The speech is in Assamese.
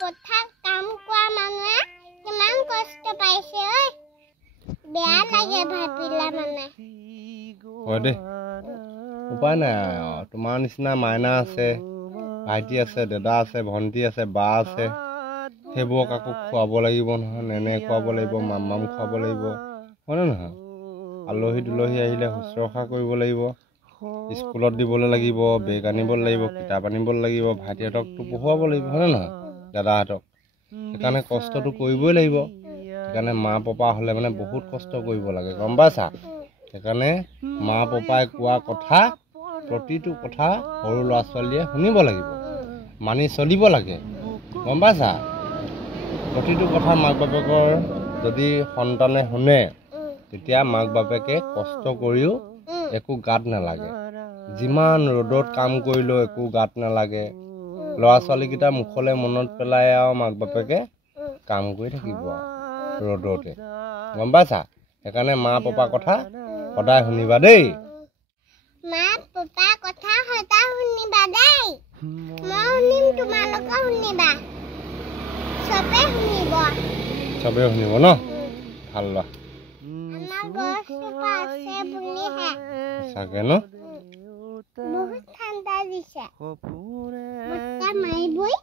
পথাৰ কাম কৰা মানুহে কিমান কষ্ট পাইছে ঐ বেয়া লাগে ভাবিলা মানে হয় দে উপায় নাই তোমাৰ নিচিনা মাইনা আছে ভাইটি আছে দাদা আছে ভণ্টি আছে বা আছে সেইবোৰক আকৌ খুৱাব লাগিব নহয় নেনে খুৱাব লাগিব মাম খুৱাব লাগিব হয়নে নহয় আলহী দুলহী আহিলে শুশ্ৰূষা কৰিব লাগিব স্কুলত দিবলৈ লাগিব বেগ আনিব লাগিব কিতাপ আনিব লাগিব ভাইটিহঁতকতো পঢ়ুৱাব লাগিব হয়নে নহয় দাদাহঁতক সেইকাৰণে কষ্টটো কৰিবই লাগিব সেইকাৰণে মা পাপা হ'লে মানে বহুত কষ্ট কৰিব লাগে গম পাইছা সেইকাৰণে মা পাপাই কোৱা কথা প্ৰতিটো কথা সৰু ল'ৰা ছোৱালীয়ে শুনিব লাগিব মানি চলিব লাগে গম পাইছা প্ৰতিটো কথা মাক বাপেকৰ যদি সন্তানে শুনে তেতিয়া মাক বাপেকে কষ্ট কৰিও একো গাত নালাগে যিমান ৰ'দত কাম কৰিলেও একো গাত নালাগে ল'ৰা ছোৱালীকেইটা মুখলৈ মনত পেলাই আৰু মাক বাপেকে কাম কৰি থাকিব ৰ'দতে গম পাইছা সেইকাৰণে মা পাপাৰ কথা সদায় শুনিবা দেই মা পাপা কথা সদায় শুনিবা দেই মই শুনিম তোমালোকে শুনিবা চবে শুনিব ন ভাল লোৱা আমাৰ গছজোপা আছে বুলিহে চাগে ন বহুত ঠাণ্ডা দিছে বতাহ মাৰিবই